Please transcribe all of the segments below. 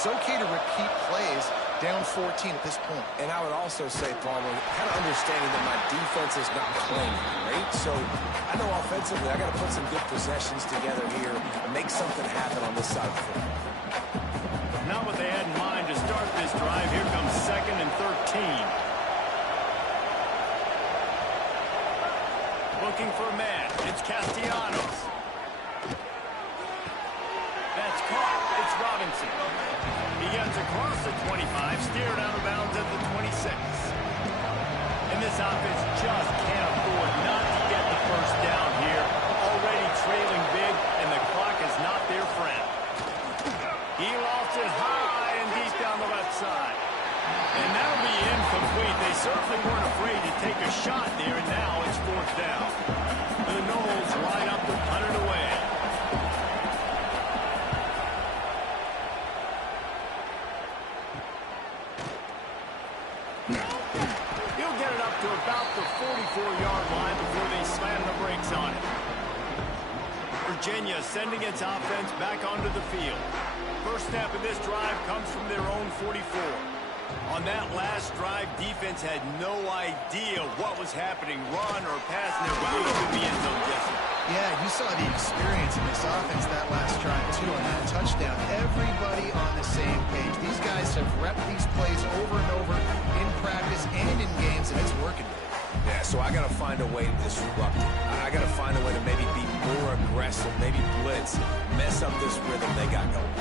it's okay to repeat plays down 14 at this point. And I would also say, Palmer, kind of understanding that my defense is not playing great. So I know offensively I got to put some good possessions together here and make something happen on this side of the football. Not what they had in mind to start this drive. Here comes 2nd and 13. Looking for a man. It's Castellanos. That's caught. It's Robinson. He gets across the 25, steered out of bounds at the 26. And this offense just can't afford not to get the first down here. Already trailing big, and the clock is not their friend. He lost it high and deep down the left side. And that'll be incomplete. They certainly weren't afraid to take a shot there, and now it's 4th down. The Noles line up to punt it away. He'll get it up to about the 44-yard line before they slam the brakes on it. Virginia sending its offense back onto the field. First snap of this drive comes from their own 44. On that last drive, defense had no idea what was happening, run or pass, and they're right into the end zone, Jesse. Yeah, you saw the experience in this offense that last drive, too, on that touchdown. Everybody on the same page. These guys have repped these plays over and over in practice and in games, and it's working. Yeah, so I got to find a way to disrupt it. I got to find a way to maybe be more aggressive, maybe blitz, mess up this rhythm they got going.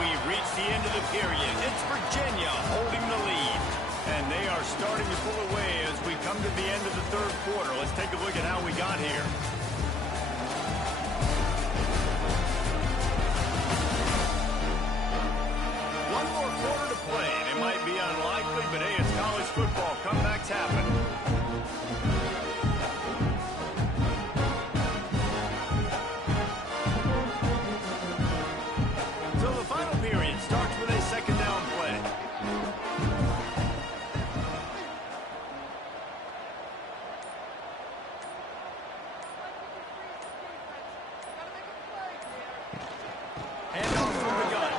We've reached the end of the period. It's Virginia holding the lead. And they are starting to pull away as we come to the end of the 3rd quarter. Let's take a look at how we got here. One more quarter to play. It might be unlikely, but hey, it's college football. Comebacks happen. So the final period starts with a 2nd down play. Handoff from the gun.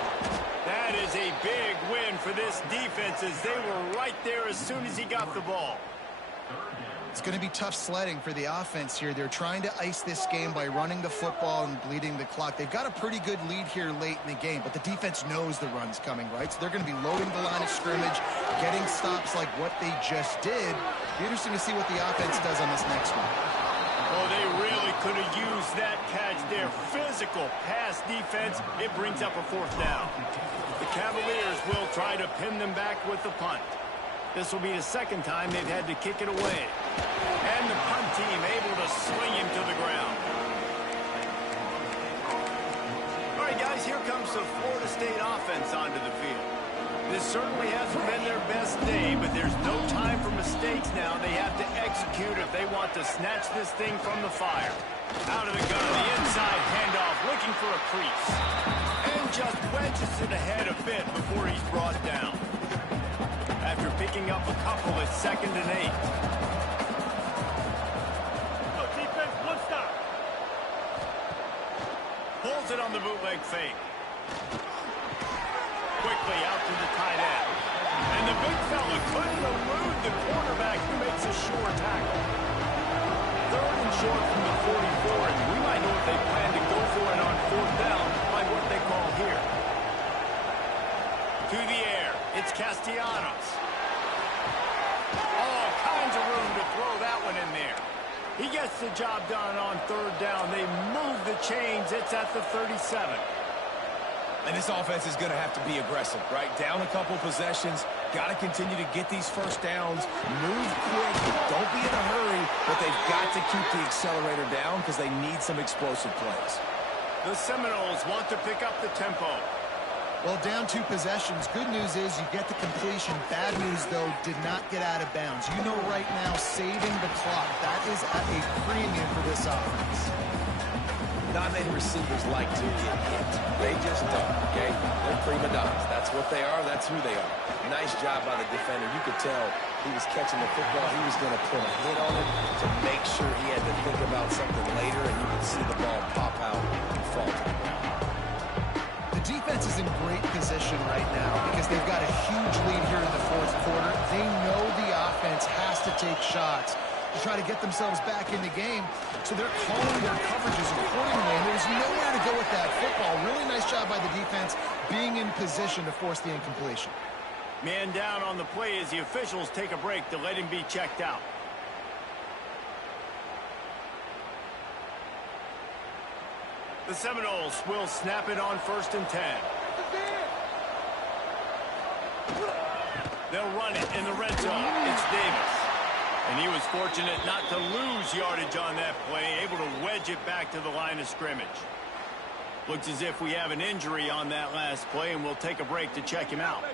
That is a big win for this defense as they were right there as soon as he got the ball. It's going to be tough sledding for the offense here. They're trying to ice this game by running the football and bleeding the clock. They've got a pretty good lead here late in the game, but the defense knows the run's coming, right? So they're going to be loading the line of scrimmage, getting stops like what they just did. Be interesting to see what the offense does on this next one. Oh, they really could have used that catch there. Physical pass defense. It brings up a 4th down. The Cavaliers will try to pin them back with the punt. This will be the 2nd time they've had to kick it away. And the punt team able to swing him to the ground. All right, guys, here comes the Florida State offense onto the field. This certainly hasn't been their best day, but there's no time for mistakes now. They have to execute if they want to snatch this thing from the fire. Out of the gun, the inside handoff, looking for a crease. And just wedges it ahead a bit before he's brought down. After picking up a couple, it's 2nd and 8. No defense, 1 stop. Pulls it on the bootleg fake. Quickly out to the tight end. And the big fella couldn't elude the quarterback who makes a sure tackle. 3rd and short from the 44, and we might know if they plan to go for it on 4th down by what they call here. To the air, it's Castellanos. All kinds of room to throw that one in there. He gets the job done on 3rd down. They move the chains. It's at the 37. And this offense is going to have to be aggressive, right? Down a couple possessions, got to continue to get these first downs, move quick, don't be in a hurry, but they've got to keep the accelerator down because they need some explosive plays. The Seminoles want to pick up the tempo. Well, down 2 possessions. Good news is you get the completion. Bad news, though, did not get out of bounds. You know right now, saving the clock, that is at a premium for this offense. Not many receivers like to get hit. They just don't, okay? They're prima donnas. That's what they are. That's who they are. Nice job by the defender. You could tell he was catching the football. He was going to put a hit on it to make sure he had to think about something later, and you could see the ball pop out and fall to the ground. defense is in great position right now because they've got a huge lead here in the fourth quarter. They know the offense has to take shots to try to get themselves back in the game, so they're calling their coverages accordingly, and there's nowhere to go with that football. Really nice job by the defense being in position to force the incompletion. Man down on the play as the officials take a break to let him be checked out. The Seminoles will snap it on 1st and 10. They'll run it in the red zone. It's Davis. And he was fortunate not to lose yardage on that play, able to wedge it back to the line of scrimmage. Looks as if we have an injury on that last play, and we'll take a break to check him out.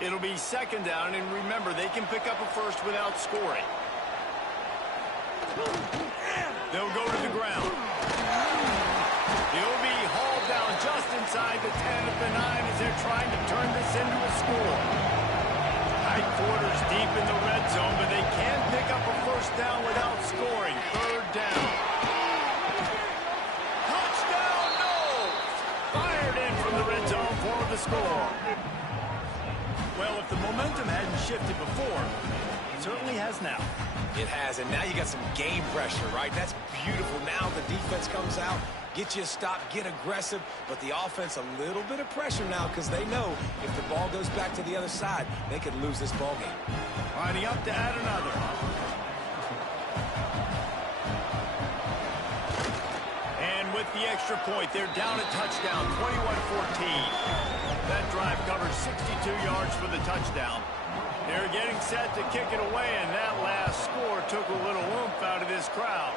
It'll be 2nd down, and remember, they can pick up a first without scoring. They'll go to the ground. He'll be hauled down just inside the 10 of the 9 as they're trying to turn this into a score. Tight quarters deep in the red zone, but they can pick up a first down without scoring. 3rd down. Touchdown, Noles! Fired in from the red zone for the score. Well, if the momentum hadn't shifted before, it certainly has now. It has, and now you got some game pressure, right? That's beautiful. Now the defense comes out, get you a stop, get aggressive, but the offense a little bit of pressure now because they know if the ball goes back to the other side, they could lose this ball game. Lining up to add another. And with the extra point, they're down a touchdown, 21-14. That drive covered 62 yards for the touchdown. They're getting set to kick it away, and that last score took a little oomph out of this crowd.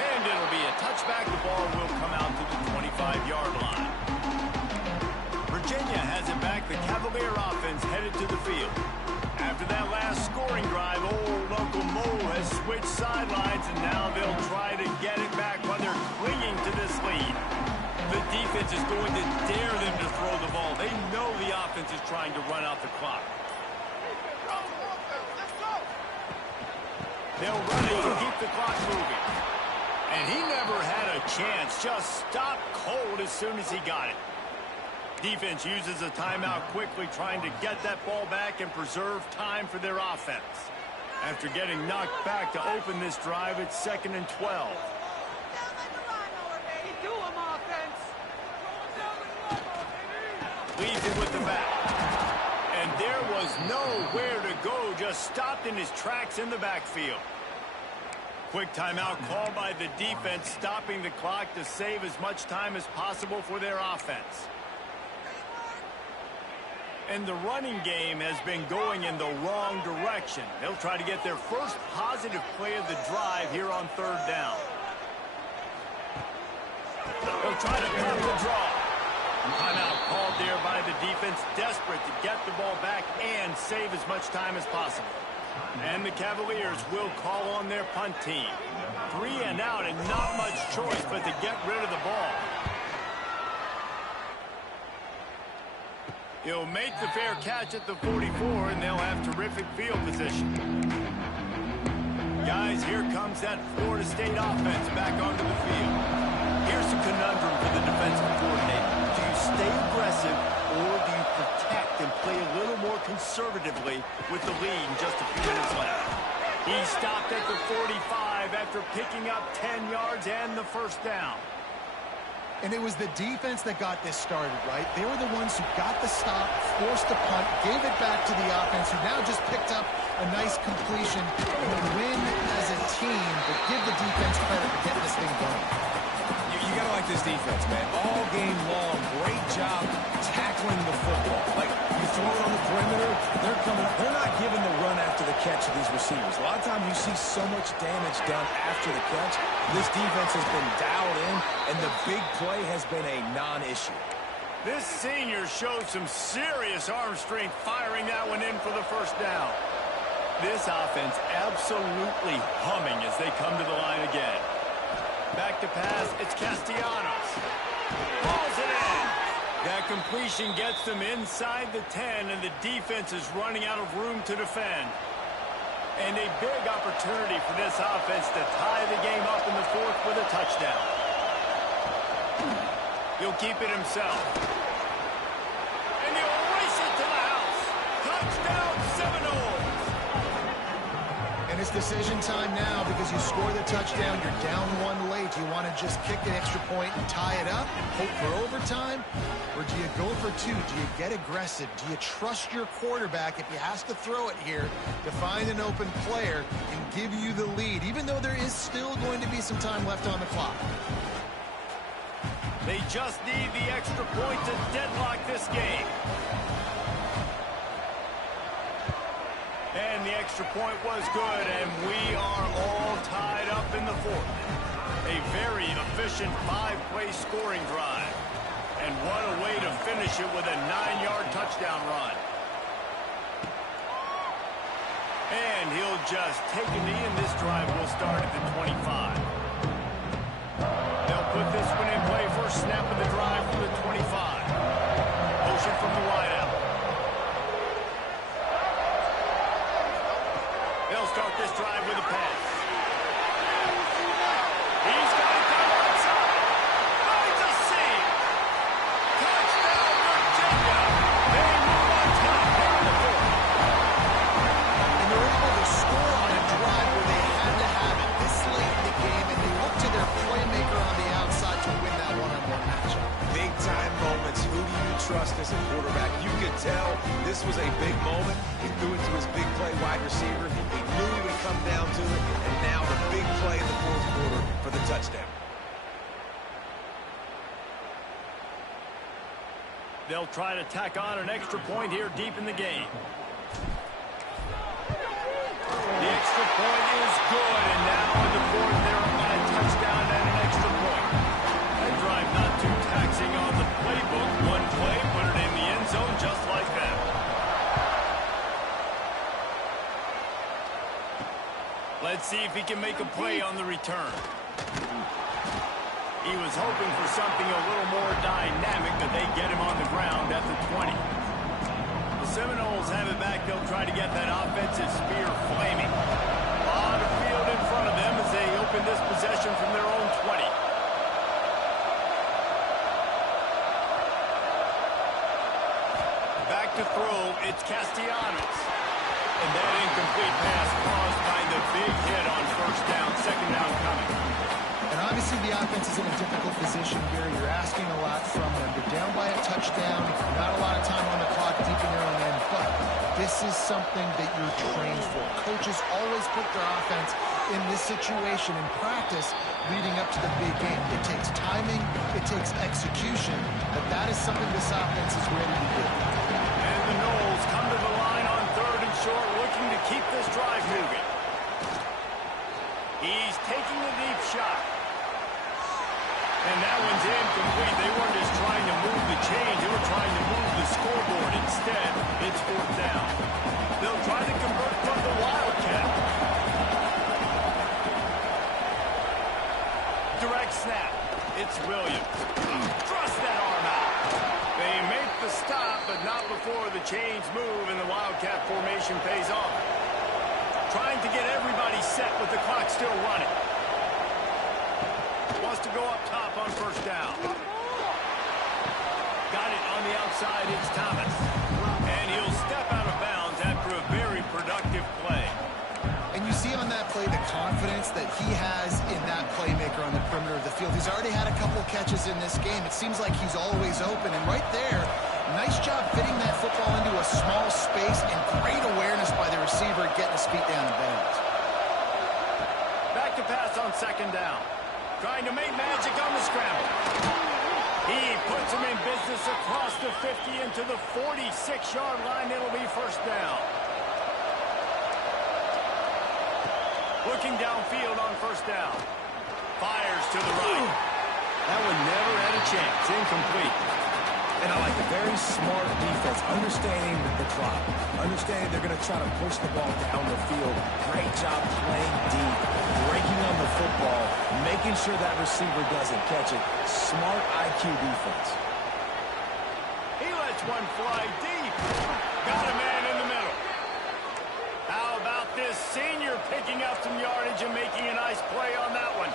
And it'll be a touchback. The ball will come out to the 25-yard line. Virginia has it back. The Cavalier offense headed to the field. After that last scoring drive, old Uncle Mo has switched sidelines, and now they'll try to get it back while they're clinging to this lead. The defense is going to dare them to throw the ball. They know the offense is trying to run out the clock. They'll run it to keep the clock moving. And he never had a chance. Just stopped cold as soon as he got it. Defense uses a timeout quickly, trying to get that ball back and preserve time for their offense. After getting knocked back to open this drive, it's 2nd and 12. Leads it with the back. And there was nowhere to go, just stopped in his tracks in the backfield. Quick timeout called by the defense, stopping the clock to save as much time as possible for their offense. And the running game has been going in the wrong direction. They'll try to get their first positive play of the drive here on 3rd down. They'll try to cut the draw. Timeout called there by the defense, desperate to get the ball back and save as much time as possible. And the Cavaliers will call on their punt team. 3 and out, and not much choice but to get rid of the ball. He'll make the fair catch at the 44, and they'll have terrific field position. Guys, here comes that Florida State offense back onto the field. Here's the conundrum for the defensive coordinator. Do you stay aggressive, or do you protect and play a little more conservatively with the lead in just a few minutes left? He stopped at the 45 after picking up 10 yards and the first down. And it was the defense that got this started, right? They were the ones who got the stop, forced the punt, gave it back to the offense, who now just picked up a nice completion. You win as a team, but give the defense credit for getting this thing going. You got to like this defense, man. All game long, great job tackling the football. Like, you throw it on the perimeter, they're coming up. They're not giving the run after the catch to these receivers. A lot of times you see so much damage done after the catch. This defense has been dialed in, and the big play has been a non-issue. This senior showed some serious arm strength firing that one in for the first down. This offense absolutely humming as they come to the line again. Back to pass, it's Castellanos. Balls it in. That completion gets them inside the 10, and the defense is running out of room to defend. And a big opportunity for this offense to tie the game up in the fourth with a touchdown. He'll keep it himself. And he'll race it to the house. Touchdown, Seminoles. And it's decision time now because you score the touchdown. You're down one late. Do you want to just kick an extra point and tie it up and hope for overtime? Or do you go for two? Do you get aggressive? Do you trust your quarterback if he has to throw it here to find an open player and give you the lead, even though there is still going to be some time left on the clock? They just need the extra point to deadlock this game. And the extra point was good, and we are all tied up in the fourth. A very efficient 5-play scoring drive. And what a way to finish it with a 9-yard touchdown run. And he'll just take a knee, and this drive will start at the 25. They'll put this one in play. First snap of the drive from the 25. Motion from the wideout. They'll start this drive with a pass. He's got it down outside. Finds a seam. Touchdown, Virginia. They move on top here in the fourth. And they're able to score on a drive where they had to have it this late in the game, and they look to their playmaker on the outside to win that one-on-one matchup. Big-time moments. Who do you trust as a quarterback? You could tell this was a big moment. He threw it to his big play wide receiver. He knew he would come down to it, and now the big play in the fourth quarter for the touchdown. They'll try to tack on an extra point here deep in the game. The extra point is good, and now in the fourth, they're on a touchdown and an extra point. That drive not too taxing on the playbook. One play, put it in the end zone just like that. Let's see if he can make a play on the return. He was hoping for something a little more dynamic, but they get him on the ground at the 20. The Seminoles have it back. They'll try to get that offensive spear flaming. A lot of field in front of them as they open this possession from their own 20. Back to throw, it's Castellanos. And that incomplete pass caused by the big hit on first down, second down coming. And obviously the offense is in a difficult position here. You're asking a lot from them. They're down by a touchdown, not a lot of time on the clock deep in their own end, but this is something that you're trained for. Coaches always put their offense in this situation in practice leading up to the big game. It takes timing, it takes execution, but that is something this offense is ready to do. And the Noles come to the line on third and short, looking to keep this drive moving. He's taking a deep shot. And that one's incomplete. They weren't just trying to move the chains. They were trying to move the scoreboard. Instead, it's fourth down. They'll try to convert from the Wildcat. Direct snap. It's Williams. Thrust that arm out. They make the stop, but not before the chains move and the Wildcat formation pays off. Trying to get everybody set with the clock still running. Wants to go up top on first down. Got it on the outside, it's Thomas. And he'll step out of bounds after a very productive play. And you see on that play the confidence that he has in that playmaker on the perimeter of the field. He's already had a couple catches in this game. It seems like he's always open. And right there, nice job fitting that football into a small space and great awareness by the receiver getting his feet down in bounds. Back to pass on second down. Trying to make magic on the scramble. He puts him in business across the 50 into the 46-yard line. It'll be first down. Looking downfield on first down. Fires to the right. That one never had a chance. Incomplete. And I like the very smart defense, understanding the clock, understanding they're going to try to push the ball down the field. Great job playing deep, breaking on the football, making sure that receiver doesn't catch it. Smart IQ defense. He lets one fly deep. Got a man in the middle. How about this senior picking up some yardage and making a nice play on that one.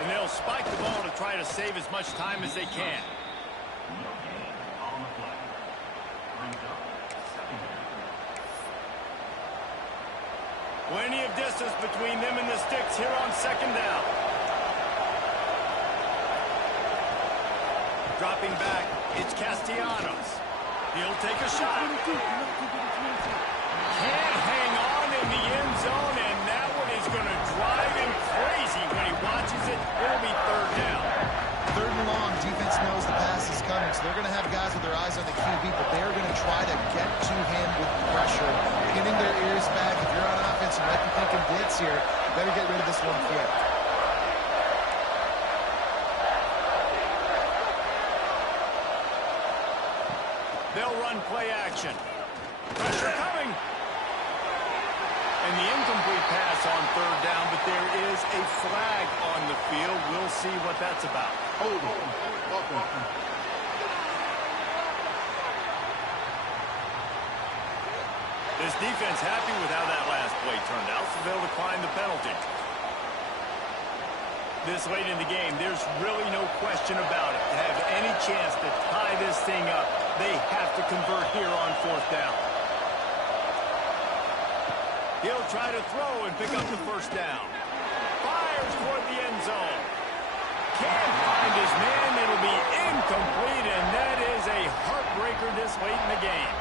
And they'll spike the ball to try to save as much time as they can. Plenty of distance between them and the sticks here on second down. Dropping back, it's Castellanos. He'll take a shot. Can't hang on in the end zone, and that one is going to drive him crazy when he watches it. It'll be third down. Third and long, defense knows the pass is coming, so they're going to have guys with their eyes on the QB, but they're going to try to get to him with pressure, pinning their ears back. If you're on offense, you might be thinking blitz here. You better get rid of this one quick. They'll run play action. Pressure coming. And the incomplete pass on third down, but there is a flag on the field. We'll see what that's about. This defense happy with how that last play turned out, so they'll decline the penalty. This late in the game, there's really no question about it. To have any chance to tie this thing up, they have to convert here on fourth down. He'll try to throw and pick up the first down. Fires toward the end zone. Can't find his man. It'll be incomplete, and that is a heartbreaker this late in the game.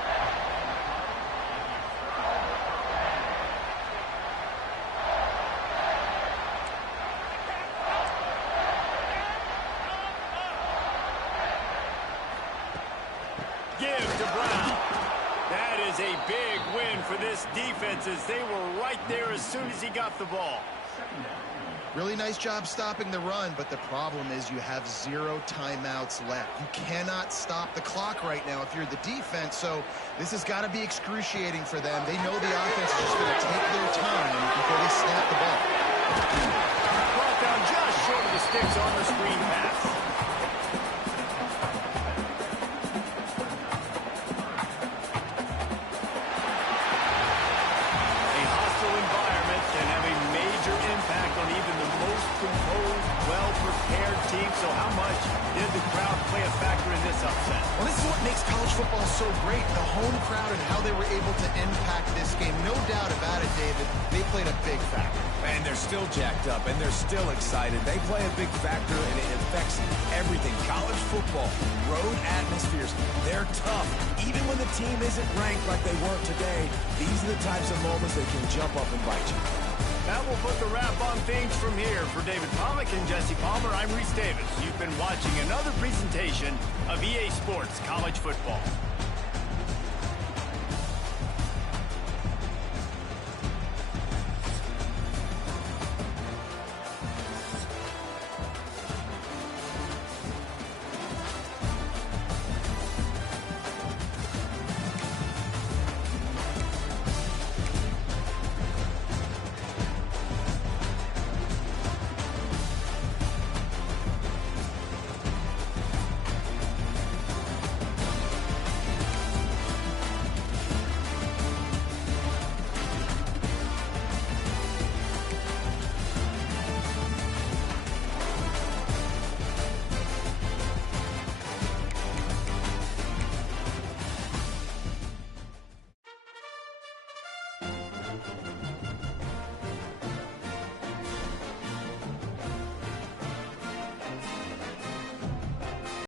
Give to Brown. That is a big win for this defense as they were right there as soon as he got the ball. Really nice job stopping the run, but the problem is you have 0 timeouts left. You cannot stop the clock right now if you're the defense, so this has got to be excruciating for them. They know the offense is just going to take their time before they snap the ball. Brought down just short of the sticks on the screen pass. So how much did the crowd play a factor in this upset? Well, this is what makes college football so great. The home crowd and how they were able to impact this game. No doubt about it, David. They played a big factor. And they're still jacked up, and they're still excited. They play a big factor, and it affects everything. College football, road atmospheres, they're tough. Even when the team isn't ranked like they weren't today, these are the types of moments that can jump up and bite you. That will put the wrap on things from here. For David Pollack and Jesse Palmer, I'm Reese Davis. You've been watching another presentation of EA Sports College Football.